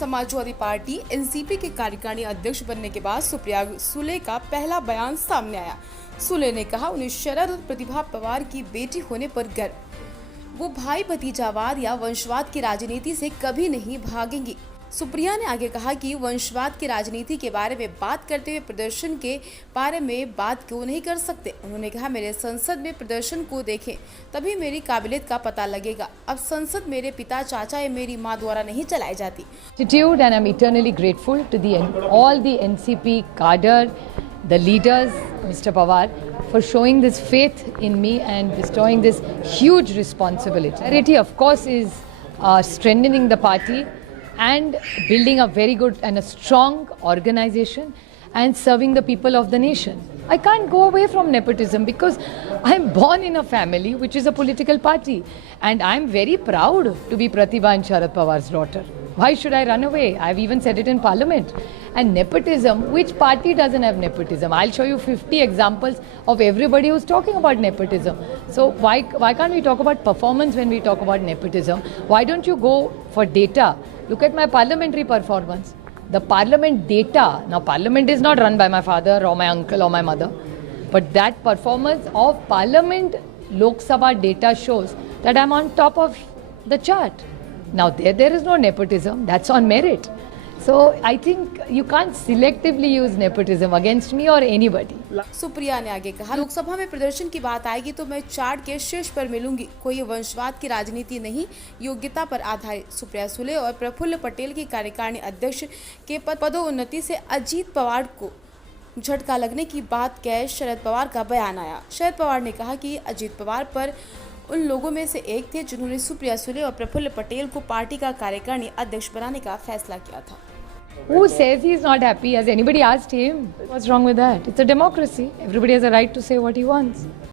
Samajwadi party NCP के कार्यकारिणी अध्यक्ष बनने के बाद सुप्रिया सुले का पहला बयान सामने आया। सुले ने कहा उन्हें शरद और प्रतिभा पवार की बेटी होने पर गर्व। वो भाई भतीजावाद या वंशवाद की राजनीति से कभी नहीं भागेंगी। सुप्रिया ने आगे कहा कि वंशवाद की राजनीति के बारे में बात करते हुए प्रदर्शन के बारे में बात क्यों नहीं कर सकते। उन्होंने कहा मेरे संसद में प्रदर्शन को देखें तभी मेरी काबिलियत का पता लगेगा। अब संसद मेरे पिता चाचा या मेरी माँ द्वारा नहीं चलाई जाती। And I'm eternally grateful to all the NCP cadre, the leaders, Mr. Pawar, for showing this faith in me and bestowing this huge responsibility. Charity, of course, is strengthening the party and building a very good and a strong organization and serving the people of the nation. I can't go away from nepotism because I'm born in a family which is a political party and I'm very proud to be Pratibha and Sharad Pawar's daughter. Why should I run away? I've even said it in parliament. And nepotism, which party doesn't have nepotism? I'll show you 50 examples of everybody who's talking about nepotism. So why can't we talk about performance when we talk about nepotism? Why don't you go for data? Look at my parliamentary performance. The parliament data, now parliament is not run by my father or my uncle or my mother, but that performance of parliament Lok Sabha data shows that I'm on top of the chart. Now there is no nepotism, that's on merit. So I think you can't selectively use nepotism against me or anybody. Supriya ने आगे कहा लोकसभा में प्रदर्शन की बात आएगी तो मैं चार्ट के शीर्ष पर मिलूंगी। कोई वंशवाद की राजनीति नहीं, योग्यता पर आधारित। सुप्रिया सुले और प्रफुल्ल पटेल की कार्यकारिणी अध्यक्ष के पदोन्नति से अजीत पवार को झटका लगने की बात कह शरद पवार का बयान आया। शरद पवार ने कहा कि अजीत पवार पर उन लोगों में से एक थे जिन्होंने सुप्रिया सुले और प्रफुल्ल पटेल को पार्टी का कार्यकारिणी अध्यक्ष बनाने का फैसला किया था। Who says he's not happy? Has anybody asked him? What's wrong with that? It's a democracy. Everybody has a right to say what he wants.